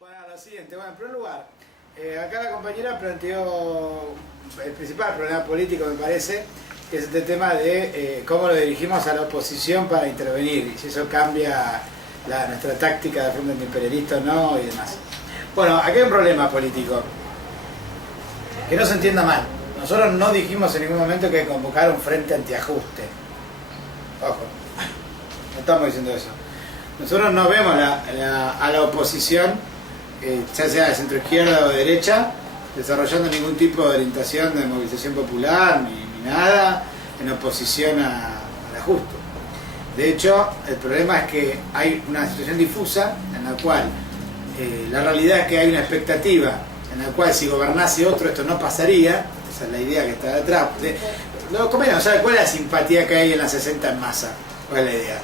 Bueno, lo siguiente, en primer lugar, acá la compañera planteó el principal problema político, me parece, que es este tema de cómo lo dirigimos a la oposición para intervenir, y si eso cambia nuestra táctica de frente antiimperialista o no, y demás. Bueno, aquí hay un problema político, que no se entienda mal. Nosotros no dijimos en ningún momento que hay que convocar un frente antiajuste. Ojo, no estamos diciendo eso. Nosotros no vemos a la oposición, ya sea de centro izquierda o de derecha, desarrollando ningún tipo de orientación de movilización popular ni nada en oposición al ajuste. De hecho, el problema es que hay una situación difusa en la cual la realidad es que hay una expectativa en la cual si gobernase otro esto no pasaría. Esa es la idea que está detrás. No sabe cuál es la simpatía que hay en la 60 en Massa. ¿Cuál es la idea?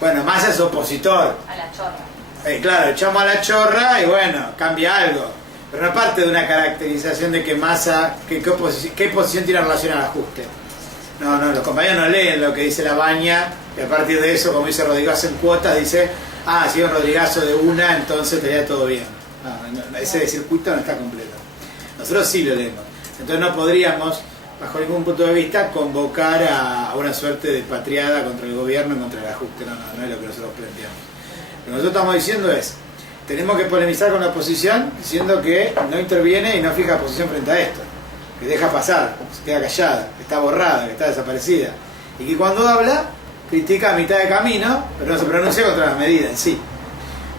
Bueno, Massa es opositor. A la chorra. Claro, echamos a la chorra y bueno, cambia algo. Pero no parte de una caracterización de que Massa, ¿qué posición tiene en relación al ajuste? No, los compañeros no leen lo que dice La Baña, y a partir de eso, como dice Rodrigazo en cuotas, dice, si es un Rodrigazo de una, entonces estaría todo bien. No, ese circuito no está completo. Nosotros sí lo leemos. Entonces no podríamos, bajo ningún punto de vista, convocar a una suerte de patriada contra el gobierno y contra el ajuste. No es lo que nosotros planteamos. Lo que nosotros estamos diciendo es, tenemos que polemizar con la oposición diciendo que no interviene y no fija posición frente a esto, que deja pasar, se queda callada, que está borrada, que está desaparecida, y que cuando habla critica a mitad de camino, pero no se pronuncia contra la medida en sí.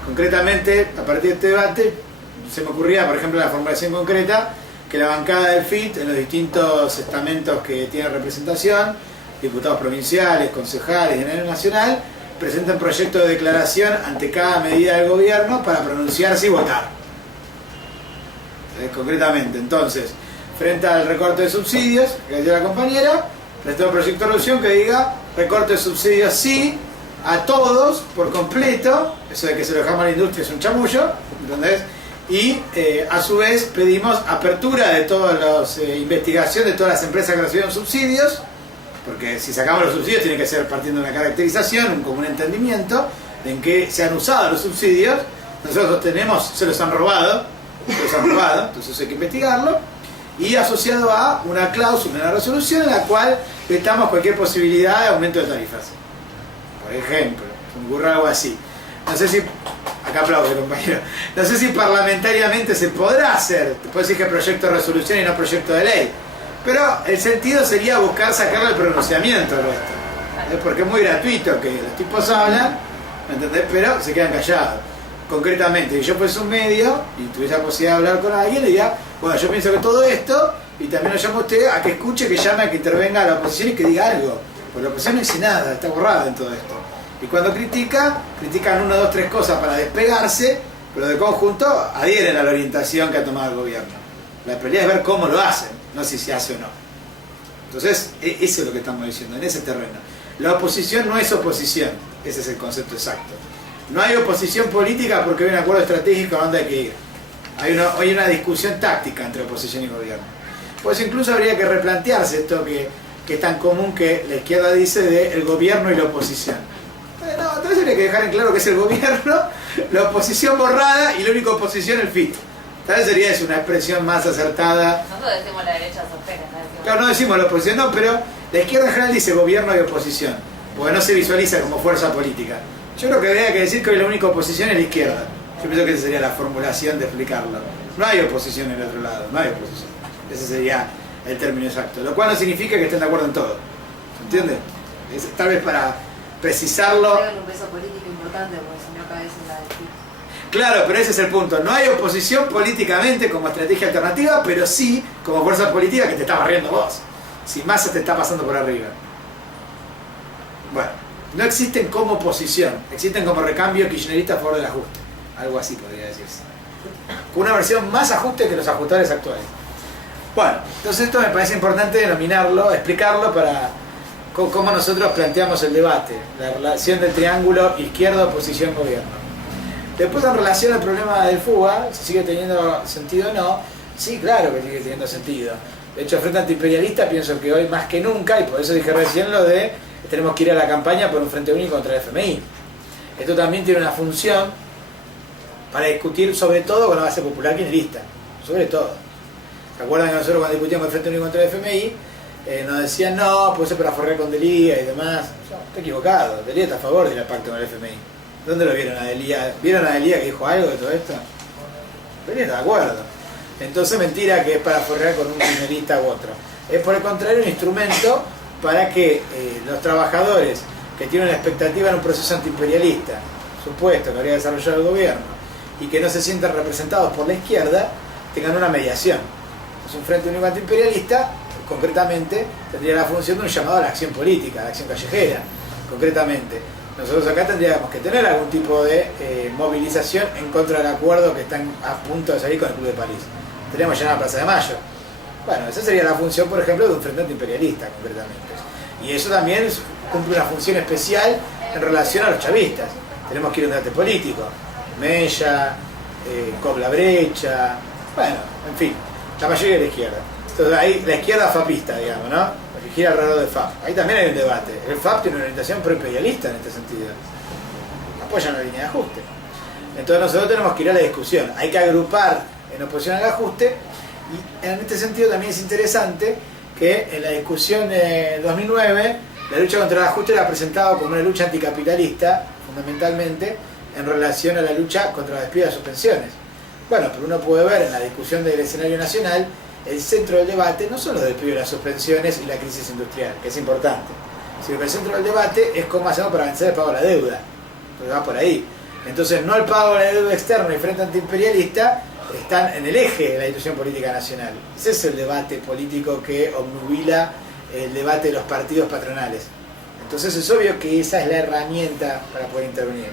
Concretamente, a partir de este debate, se me ocurría, por ejemplo, la formulación concreta, que la bancada del FIT, en los distintos estamentos que tiene representación, diputados provinciales, concejales y a nivel nacional, presentan proyectos de declaración ante cada medida del gobierno para pronunciarse y votar. Concretamente, entonces, frente al recorte de subsidios, que decía la compañera, presentó un proyecto de resolución que diga recorte de subsidios sí, a todos, por completo, eso de que se lo dejamos a la industria es un chamullo, ¿entendés? Y a su vez pedimos apertura de todas las investigaciones de todas las empresas que recibieron subsidios, porque si sacamos los subsidios tiene que ser partiendo de una caracterización, un común entendimiento de en qué se han usado los subsidios. Nosotros tenemos, se los han robado, entonces hay que investigarlo, y asociado a una cláusula, una resolución en la cual vetamos cualquier posibilidad de aumento de tarifas. Por ejemplo, se me ocurre algo así. No sé si, acá aplaudo compañero, no sé si parlamentariamente se podrá hacer, te puedo decir que proyecto de resolución y no proyecto de ley, pero el sentido sería buscar sacarle el pronunciamiento al resto, porque es muy gratuito que los tipos hablan, ¿me entendés? Pero se quedan callados. Concretamente, si yo fuese un medio y tuviese la posibilidad de hablar con alguien, le diría, bueno, yo pienso que todo esto, y también lo llamo a usted a que escuche, que llame, a que intervenga a la oposición y que diga algo, porque la oposición no dice nada, está borrada en todo esto. Y cuando critican 1, 2, 3 cosas para despegarse, pero de conjunto adhieren a la orientación que ha tomado el gobierno. La prioridad es ver cómo lo hacen, no si se hace o no. Entonces, eso es lo que estamos diciendo, en ese terreno. La oposición no es oposición, ese es el concepto exacto. No hay oposición política porque hay un acuerdo estratégico a dónde hay que ir. Hay una discusión táctica entre oposición y gobierno. Pues incluso habría que replantearse esto que es tan común que la izquierda dice de el gobierno y la oposición. No, entonces habría que dejar en claro que es el gobierno, la oposición borrada y la única oposición el FIT. Tal vez sería eso una expresión más acertada. Nosotros decimos la derecha sospecha. Claro, no decimos la oposición, no, pero la izquierda en general dice gobierno y oposición, porque no se visualiza como fuerza política. Yo creo que habría que decir que hoy la única oposición es la izquierda. Yo pienso que esa sería la formulación de explicarlo. No hay oposición en el otro lado, no hay oposición. Ese sería el término exacto. Lo cual no significa que estén de acuerdo en todo. ¿Se entiende? Tal vez para precisarlo. Un peso político importante porque si no caes en la del FIT. Claro, pero ese es el punto. No hay oposición políticamente como estrategia alternativa, pero sí como fuerza política que te está barriendo vos. Si Massa te está pasando por arriba. Bueno, no existen como oposición, existen como recambio kirchnerista a favor del ajuste. Algo así podría decirse. Con una versión más ajuste que los ajustadores actuales. Bueno, entonces esto me parece importante denominarlo, explicarlo para cómo nosotros planteamos el debate, la relación del triángulo izquierda-oposición-gobierno. Después, en relación al problema del fuga, si sigue teniendo sentido o no, sí, claro que sigue teniendo sentido. De hecho, frente antiimperialista pienso que hoy más que nunca, y por eso dije recién lo de tenemos que ir a la campaña por un frente único contra el FMI. Esto también tiene una función para discutir sobre todo con la base popular kirchnerista, sobre todo. ¿Se acuerdan que nosotros cuando discutíamos el Frente Único contra el FMI, nos decían no, pues eso para forrar con Delía y demás? No, está equivocado, Delía está a favor del pacto con el FMI. ¿Dónde lo vieron a Delía? ¿Vieron a Delía que dijo algo de todo esto? Delía está de acuerdo. Entonces mentira que es para forrar con un kirchnerista u otro. Es por el contrario un instrumento para que los trabajadores que tienen una expectativa en un proceso antiimperialista, supuesto que habría desarrollado el gobierno, y que no se sientan representados por la izquierda, tengan una mediación. Entonces un Frente Único Antiimperialista, concretamente, tendría la función de un llamado a la acción política, a la acción callejera, concretamente. Nosotros acá tendríamos que tener algún tipo de movilización en contra del acuerdo que están a punto de salir con el Club de París. Tendríamos que llenar la Plaza de Mayo. Bueno, esa sería la función, por ejemplo, de un Frente Antiimperialista, concretamente. Y eso también cumple una función especial en relación a los chavistas. Tenemos que ir a un debate político. Mella, Cobla Brecha, bueno, en fin, la mayoría de la izquierda. Entonces ahí la izquierda fapista, digamos, ¿no? La que gira alrededor del FAP. Ahí también hay un debate. El FAP tiene una orientación pro-imperialista en este sentido. Apoyan la línea de ajuste. Entonces nosotros tenemos que ir a la discusión. Hay que agrupar en oposición al ajuste, y en este sentido también es interesante que en la discusión de 2009 la lucha contra el ajuste era presentado como una lucha anticapitalista, fundamentalmente, en relación a la lucha contra los despidos y suspensiones. Bueno, pero uno puede ver en la discusión del escenario nacional, el centro del debate no son los despidos y las suspensiones y la crisis industrial, que es importante, sino que el centro del debate es cómo hacemos para vencer el pago de la deuda, porque va por ahí. Entonces no el pago de la deuda externa y frente antiimperialista están en el eje de la discusión política nacional. Ese es el debate político que obnubila el debate de los partidos patronales. Entonces es obvio que esa es la herramienta para poder intervenir.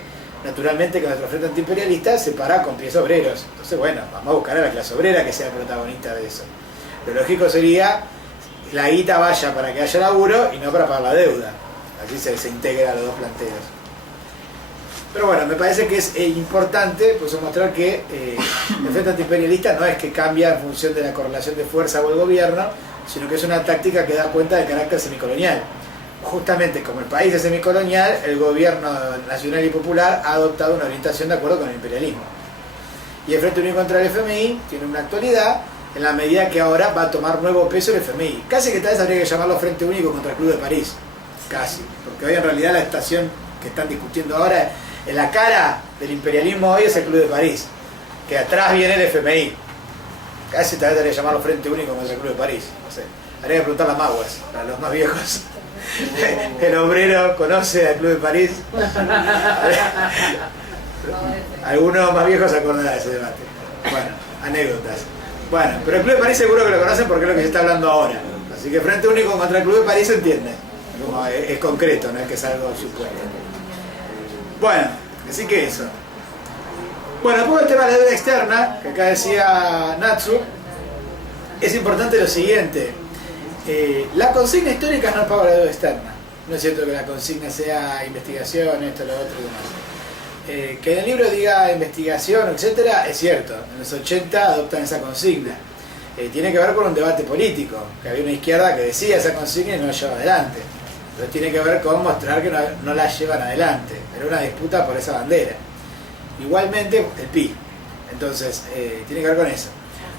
Naturalmente que nuestro frente antiimperialista se para con pies obreros. Entonces bueno, vamos a buscar a la clase obrera que sea protagonista de eso. Lo lógico sería que la guita vaya para que haya laburo y no para pagar la deuda. Así se integra los dos planteos. Pero bueno, me parece que es importante pues, mostrar que el frente antiimperialista no es que cambia en función de la correlación de fuerza o el gobierno, sino que es una táctica que da cuenta del carácter semicolonial. Justamente como el país es semicolonial, el gobierno nacional y popular ha adoptado una orientación de acuerdo con el imperialismo. Y el Frente Único contra el FMI tiene una actualidad en la medida que ahora va a tomar nuevo peso el FMI. Casi que tal vez habría que llamarlo Frente Único contra el Club de París. Casi. Porque hoy en realidad la estación que están discutiendo ahora, en la cara del imperialismo hoy es el Club de París. Que atrás viene el FMI. Casi tal vez habría que llamarlo Frente Único contra el Club de París. No sé. Habría que preguntar a las maguas, a los más viejos. El obrero conoce al Club de París. Algunos más viejos se acordarán de ese debate. Bueno, anécdotas. Bueno, pero el Club de París seguro que lo conocen porque es lo que se está hablando ahora. Así que Frente Único contra el Club de París se entiende. Como es concreto, no es que es algo supuesto. Bueno, así que eso. Bueno, después el tema de la deuda externa, que acá decía Natsu, es importante lo siguiente. La consigna histórica no paga la deuda externa. No es cierto que la consigna sea investigación, esto, lo otro y demás. Que en el libro diga investigación, etcétera, es cierto. En los 80 adoptan esa consigna. Tiene que ver con un debate político, que había una izquierda que decía esa consigna y no la llevaba adelante. Entonces tiene que ver con mostrar que no la llevan adelante. Era una disputa por esa bandera. Igualmente el PI. Entonces, tiene que ver con eso.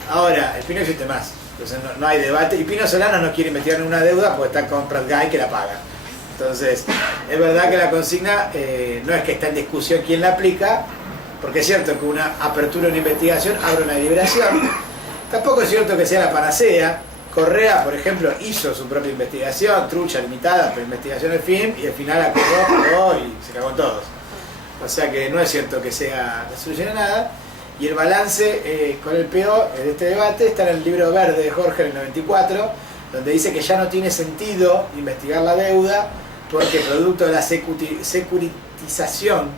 Ahora, el PI no existe más. Entonces no hay debate. Y Pino Solano no quiere investigar ninguna deuda porque está con Pratt Guy que la paga. Entonces, es verdad que la consigna no es que está en discusión quién la aplica, porque es cierto que una apertura a una investigación abre una deliberación. Tampoco es cierto que sea la panacea. Correa, por ejemplo, hizo su propia investigación, trucha, limitada, pero investigación al fin, y al final acordó y se cagó en todos. O sea que no es cierto que sea que solucione nada. Y el balance con el PO de este debate está en el libro verde de Jorge en el 94, donde dice que ya no tiene sentido investigar la deuda porque producto de la securitización,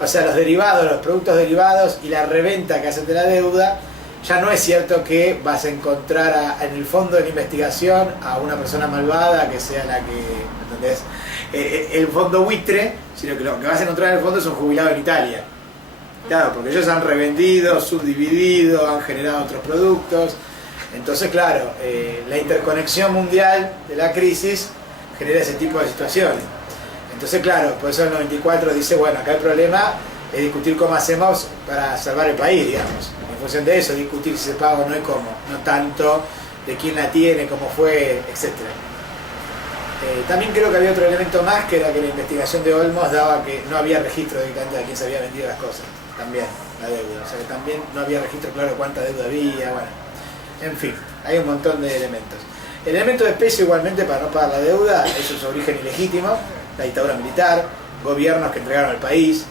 o sea, los derivados, los productos derivados y la reventa que hacen de la deuda, ya no es cierto que vas a encontrar en el fondo de la investigación a una persona malvada que sea la que, ¿entendés? El fondo buitre, sino que lo que vas a encontrar en el fondo es un jubilado en Italia. Claro, porque ellos han revendido, subdividido, han generado otros productos. Entonces, claro, la interconexión mundial de la crisis genera ese tipo de situaciones. Entonces, claro, por eso el 94 dice, bueno, acá el problema es discutir cómo hacemos para salvar el país, digamos. En función de eso, discutir si se paga o no y cómo, no tanto de quién la tiene, cómo fue, etc. También creo que había otro elemento más, que era que la investigación de Olmos daba que no había registro directamente de quién se había vendido las cosas, también la deuda, o sea que también no había registro claro de cuánta deuda había, bueno, en fin, hay un montón de elementos. El elemento de peso igualmente para no pagar la deuda es su origen ilegítimo, la dictadura militar, gobiernos que entregaron al país,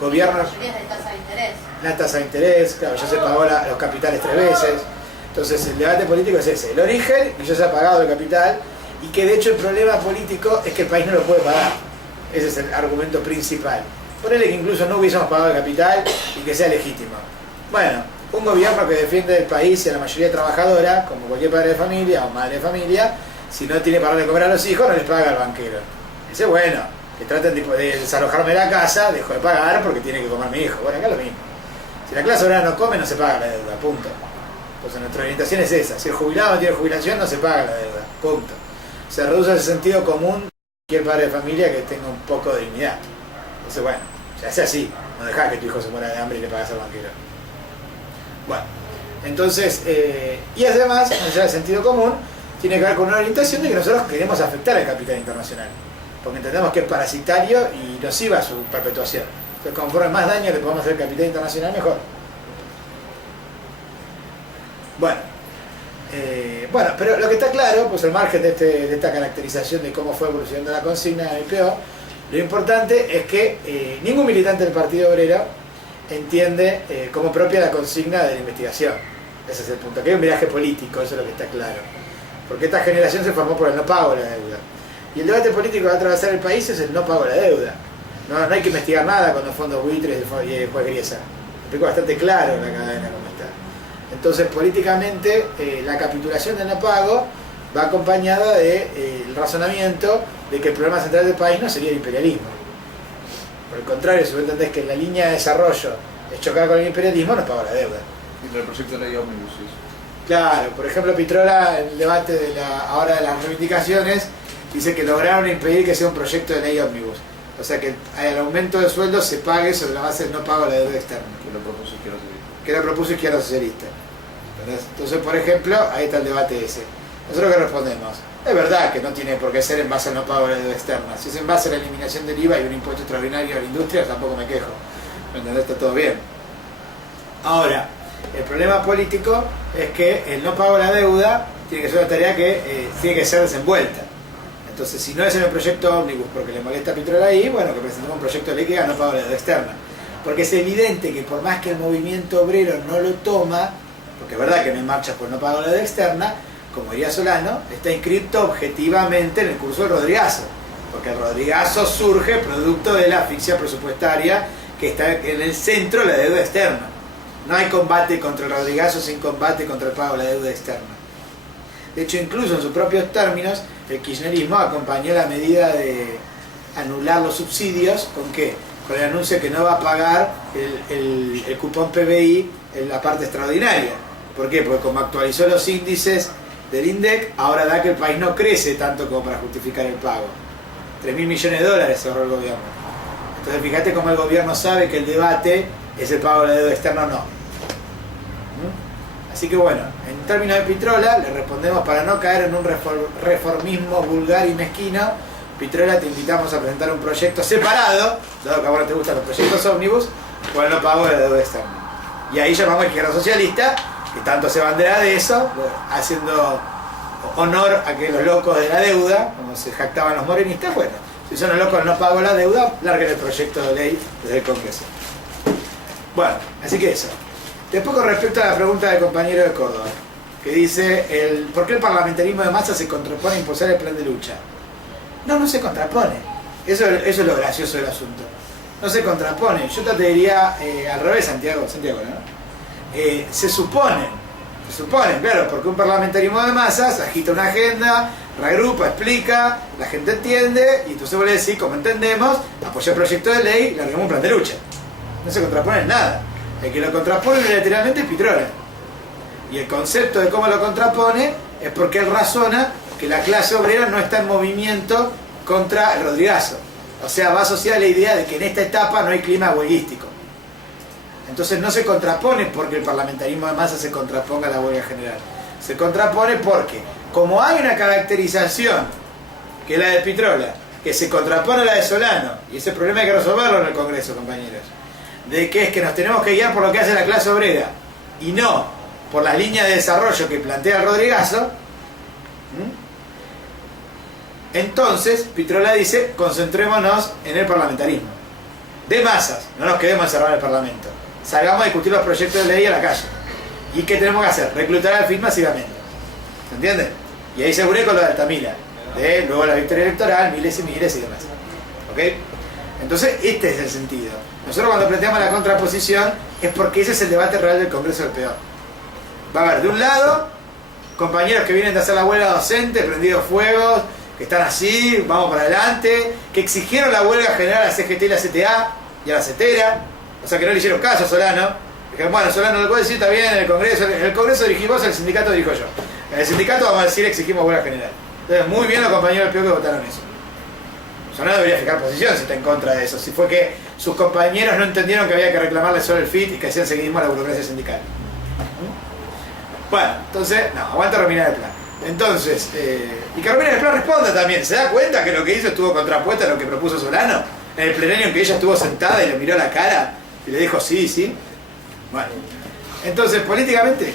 gobiernos... La mayoría es de tasa de interés. La tasa de interés, claro, ya se pagó los capitales 3 veces. Entonces el debate político es ese, el origen, y ya se ha pagado el capital, y que de hecho el problema político es que el país no lo puede pagar. Ese es el argumento principal. Ponele que incluso no hubiésemos pagado el capital y que sea legítimo. Bueno, un gobierno que defiende el país y a la mayoría trabajadora, como cualquier padre de familia o madre de familia, si no tiene para darle de comer a los hijos, no les paga al banquero. Ese es bueno, que traten de desalojarme la casa, dejo de pagar porque tiene que comer mi hijo. Bueno, acá es lo mismo. Si la clase obrera no come, no se paga la deuda, punto. Entonces nuestra orientación es esa. Si el jubilado no tiene jubilación, no se paga la deuda, punto. Se reduce el sentido común de cualquier padre de familia que tenga un poco de dignidad. Entonces, bueno, ya es así. No dejás que tu hijo se muera de hambre y le pagas al banquero. Bueno, entonces, y además, más allá del sentido común, tiene que ver con una orientación de que nosotros queremos afectar al capital internacional. Porque entendemos que es parasitario y nociva su perpetuación. Entonces, conforme más daño le podemos hacer al capital internacional, mejor. Bueno, pero lo que está claro, pues al margen de esta caracterización de cómo fue evolucionando la consigna del IPO, lo importante es que ningún militante del Partido Obrero entiende como propia la consigna de la investigación. Ese es el punto. Que hay un viraje político, eso es lo que está claro. Porque esta generación se formó por el no pago de la deuda. Y el debate político que va a atravesar el país es el no pago de la deuda. No hay que investigar nada con los fondos buitres y el juez Griesa. Lo explico bastante claro la cadena como está. Entonces, políticamente, la capitulación del no pago va acompañada del razonamiento de que el problema central del país no sería el imperialismo. Por el contrario, si vos entendés que la línea de desarrollo es chocar con el imperialismo, no pago la deuda. Y el proyecto de ley ómnibus, sí. Claro, por ejemplo, Pitrola, en el debate ahora de las reivindicaciones, dice que lograron impedir que sea un proyecto de ley ómnibus. O sea, que el aumento de sueldo se pague sobre la base del no pago de la deuda externa. Que lo propuso Izquierda Socialista. Que lo propuso Izquierda Socialista. Entonces, por ejemplo, ahí está el debate ese. ¿Nosotros qué respondemos? Es verdad que no tiene por qué ser en base al no pago de la deuda externa. Si es en base a la eliminación del IVA y un impuesto extraordinario a la industria, tampoco me quejo. ¿Me entendés? Está todo bien. Ahora, el problema político es que el no pago de la deuda tiene que ser una tarea que tiene que ser desenvuelta. Entonces, si no es en el proyecto ómnibus porque le molesta a Pitrola ahí, bueno, que presentemos un proyecto de ley que haga no pago de la deuda externa. Porque es evidente que por más que el movimiento obrero no lo toma, porque es verdad que no hay marchas por no pago de la deuda externa, como diría Solano, está inscrito objetivamente en el curso del Rodrigazo. Porque el Rodrigazo surge producto de la asfixia presupuestaria que está en el centro de la deuda externa. No hay combate contra el Rodrigazo sin combate contra el pago de la deuda externa. De hecho, incluso en sus propios términos, el kirchnerismo acompañó la medida de anular los subsidios, ¿con qué? Con el anuncio que no va a pagar el cupón PBI en la parte extraordinaria. ¿Por qué? Porque como actualizó los índices del INDEC, ahora da que el país no crece tanto como para justificar el pago. 3.000 millones de dólares ahorró el gobierno. Entonces fíjate cómo el gobierno sabe que el debate es el pago de la deuda externa o no. Así que bueno, en términos de Pitrola, le respondemos para no caer en un reformismo vulgar y mezquino. Pitrola, te invitamos a presentar un proyecto separado, dado que ahora te gustan los proyectos ómnibus, por el no pago de la deuda externa. Y ahí llamamos a Izquierda Socialista, que tanto se bandera de eso, haciendo honor a que los locos de la deuda, como se jactaban los morenistas, bueno, si son los locos del no pago de la deuda, larguen el proyecto de ley desde el Congreso. Bueno, así que eso. Después, con respecto a la pregunta del compañero de Córdoba, que dice, ¿por qué el parlamentarismo de masa se contrapone a impulsar el plan de lucha? No se contrapone. Eso es lo gracioso del asunto. No se contrapone. Yo te diría al revés, Santiago, ¿no? Se suponen, claro, porque un parlamentarismo de masas agita una agenda, reagrupa, explica, la gente entiende, y entonces vos le decís, como entendemos, apoya el proyecto de ley, larguemos un plan de lucha. No se contrapone en nada. El que lo contrapone unilateralmente es Pitrola. Y el concepto de cómo lo contrapone es porque él razona que la clase obrera no está en movimiento contra el Rodrigazo. O sea, va asociada a la idea de que en esta etapa no hay clima huelguístico. Entonces no se contrapone porque el parlamentarismo de masa se contraponga a la huelga general. Se contrapone porque, como hay una caracterización, que es la de Pitrola, que se contrapone a la de Solano, y ese problema hay que resolverlo en el Congreso, compañeros, de que es que nos tenemos que guiar por lo que hace la clase obrera, y no por las líneas de desarrollo que plantea el Rodrigazo. Entonces, Pitrola dice, concentrémonos en el parlamentarismo. De masas, no nos quedemos encerrados en el Parlamento. Salgamos a discutir los proyectos de ley a la calle. ¿Y qué tenemos que hacer? Reclutar al FIT masivamente. ¿Se entiende? Y ahí seguré con lo de Altamira. De luego la victoria electoral, miles y miles y demás. ¿Ok? Entonces, este es el sentido. Nosotros cuando planteamos la contraposición es porque ese es el debate real del Congreso del PO. Va a haber, de un lado, compañeros que vienen de hacer la huelga docente, prendidos fuegos, que están así, vamos para adelante, que exigieron la huelga general a la CGT y la CTA y a la CETERA, o sea que no le hicieron caso a Solano. Dijeron, bueno, Solano lo puede decir, está bien, en el Congreso dirigimos, el sindicato dirijo yo. En el sindicato vamos a decir exigimos huelga general. Entonces, muy bien los compañeros del PO que votaron eso. Solano debería fijar posición si está en contra de eso, si fue que sus compañeros no entendieron que había que reclamarle solo el FIT y que hacían seguidismo a la burocracia sindical. Bueno, entonces, no, aguanta Romina del Plan. Entonces, y que Romina del Plan responda también. ¿Se da cuenta que lo que hizo estuvo contrapuesto a lo que propuso Solano? En el plenario en que ella estuvo sentada y le miró la cara y le dijo sí, sí. Bueno, entonces, políticamente.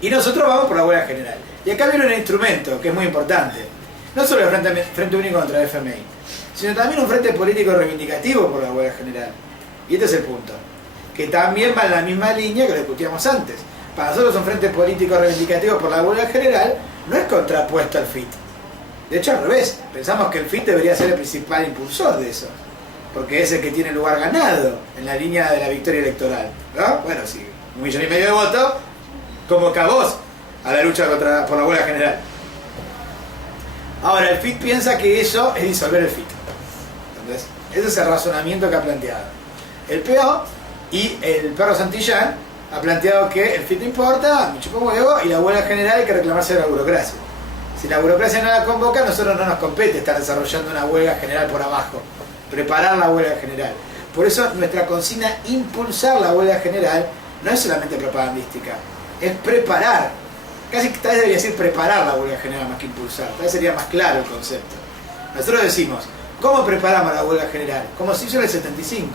Y nosotros vamos por la huelga general. Y acá viene un instrumento que es muy importante. No solo el Frente Único contra el FMI, sino también un frente político reivindicativo por la huelga general. Y este es el punto. Que también va en la misma línea que lo discutíamos antes. Para nosotros un frente político reivindicativo por la huelga general no es contrapuesto al FIT. De hecho, al revés. Pensamos que el FIT debería ser el principal impulsor de eso. Porque es el que tiene lugar ganado en la línea de la victoria electoral. ¿No? Bueno, si 1,5 millones de votos, convoca vos a la lucha por la huelga general. Ahora, el FIT piensa que eso es disolver el FIT. Entonces, ese es el razonamiento que ha planteado el PO, y el perro Santillán ha planteado que el FIT no importa, me chupó huevo, y la huelga general hay que reclamarse de la burocracia. Si la burocracia no la convoca, a nosotros no nos compete estar desarrollando una huelga general por abajo, preparar la huelga general. Por eso nuestra consigna impulsar la huelga general no es solamente propagandística, es preparar. Casi tal vez debería decir preparar la huelga general más que impulsar, tal vez sería más claro el concepto. Nosotros decimos, ¿cómo preparamos la huelga general? Como se hizo en el 75.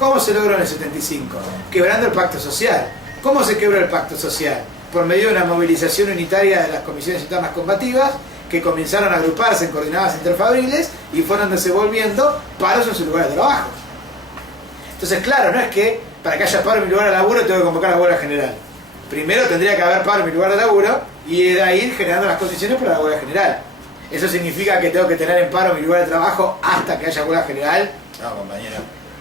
¿Cómo se logró en el 75? Quebrando el pacto social. ¿Cómo se quebró el pacto social? Por medio de una movilización unitaria de las comisiones internas combativas que comenzaron a agruparse en coordinadas interfabriles y fueron desenvolviendo paros en sus lugares de trabajo. Entonces, claro, no es que para que haya paro en mi lugar de laburo tengo que convocar la huelga general. Primero tendría que haber paro en mi lugar de laburo y de ahí ir generando las condiciones para la huelga general. ¿Eso significa que tengo que tener en paro mi lugar de trabajo hasta que haya huelga general? No, compañero.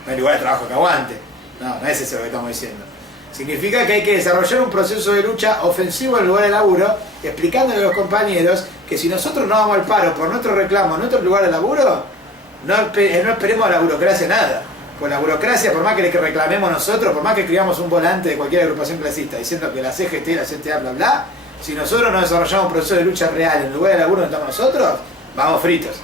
No hay lugar de trabajo que aguante. No, no es eso lo que estamos diciendo. Significa que hay que desarrollar un proceso de lucha ofensivo en el lugar de laburo, explicándole a los compañeros que si nosotros no vamos al paro por nuestro reclamo en nuestro lugar de laburo, no esperemos a la burocracia nada. Pues la burocracia, por más que le reclamemos nosotros, por más que escribamos un volante de cualquier agrupación clasista diciendo que la CGT, la CTA, bla, bla, si nosotros no desarrollamos un proceso de lucha real en el lugar de laburo donde estamos nosotros, vamos fritos.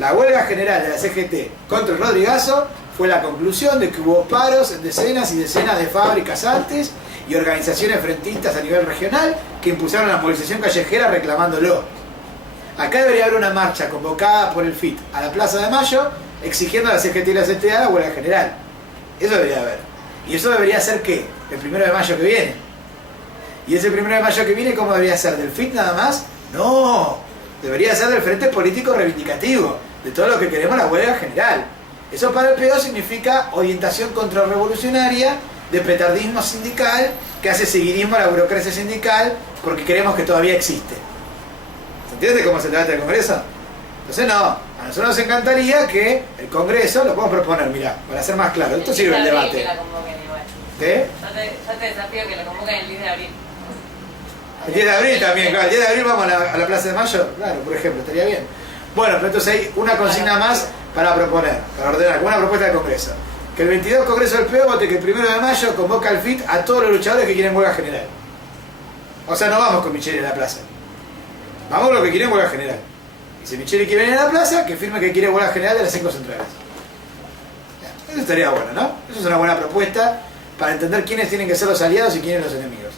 La huelga general de la CGT contra el Rodrigazo fue la conclusión de que hubo paros en decenas y decenas de fábricas antes y organizaciones frentistas a nivel regional que impulsaron la movilización callejera reclamándolo. Acá debería haber una marcha convocada por el FIT a la Plaza de Mayo exigiendo a la CGT y la CTA la huelga general. Eso debería haber. ¿Y eso debería ser qué? El 1 de mayo que viene. ¿Y ese 1 de mayo que viene cómo debería ser? ¿Del FIT nada más? No. Debería ser del Frente Político Reivindicativo, de todo lo que queremos la huelga general. Eso para el PO significa orientación contrarrevolucionaria de petardismo sindical que hace seguidismo a la burocracia sindical porque queremos que todavía existe. ¿Se entiende cómo se trata el Congreso? Entonces no, a nosotros nos encantaría que el Congreso, lo podemos proponer, mirá, para ser más claro, esto sirve el debate. Que la convoquen igual. ¿Qué? Yo te desafío que la convoquen el 10 de abril. El 10 de abril también, claro, el 10 de abril vamos a la Plaza de Mayo, claro, por ejemplo, estaría bien. Bueno, pero entonces hay una consigna más para proponer, para ordenar, una propuesta del Congreso. Que el 22 Congreso del PO vote que el 1 de mayo convoca al FIT a todos los luchadores que quieren huelga general. O sea, no vamos con Micheli a la plaza. Vamos con los que quieren huelga general. Y si Micheli quiere venir a la plaza, que firme que quiere huelga general de las 5 centrales. Ya, Eso estaría bueno, ¿no? Eso es una buena propuesta para entender quiénes tienen que ser los aliados y quiénes los enemigos.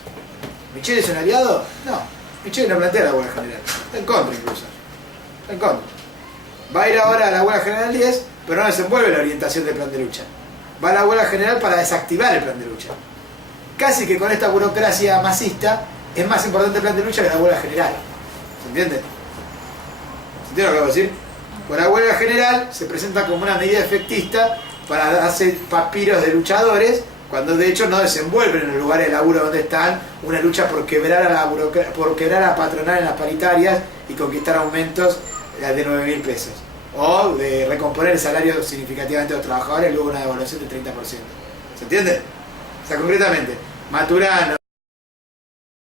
¿Michel es un aliado? No. Michel no plantea la huelga general. Está en contra incluso. Está en contra. Va a ir ahora a la huelga general 10, pero no desenvuelve la orientación del plan de lucha. Va a la huelga general para desactivar el plan de lucha. Casi que con esta burocracia masista es más importante el plan de lucha que la huelga general. ¿Se entiende? ¿Se entiende lo que acabo de decir? Pues la huelga general se presenta como una medida efectista para darse papiros de luchadores, cuando de hecho no desenvuelven en el lugar de laburo donde están una lucha por quebrar a la patronal en las paritarias y conquistar aumentos de 9.000 pesos. O de recomponer el salario significativamente de los trabajadores luego una devaluación del 30%. ¿Se entiende? O sea, concretamente, Maturano,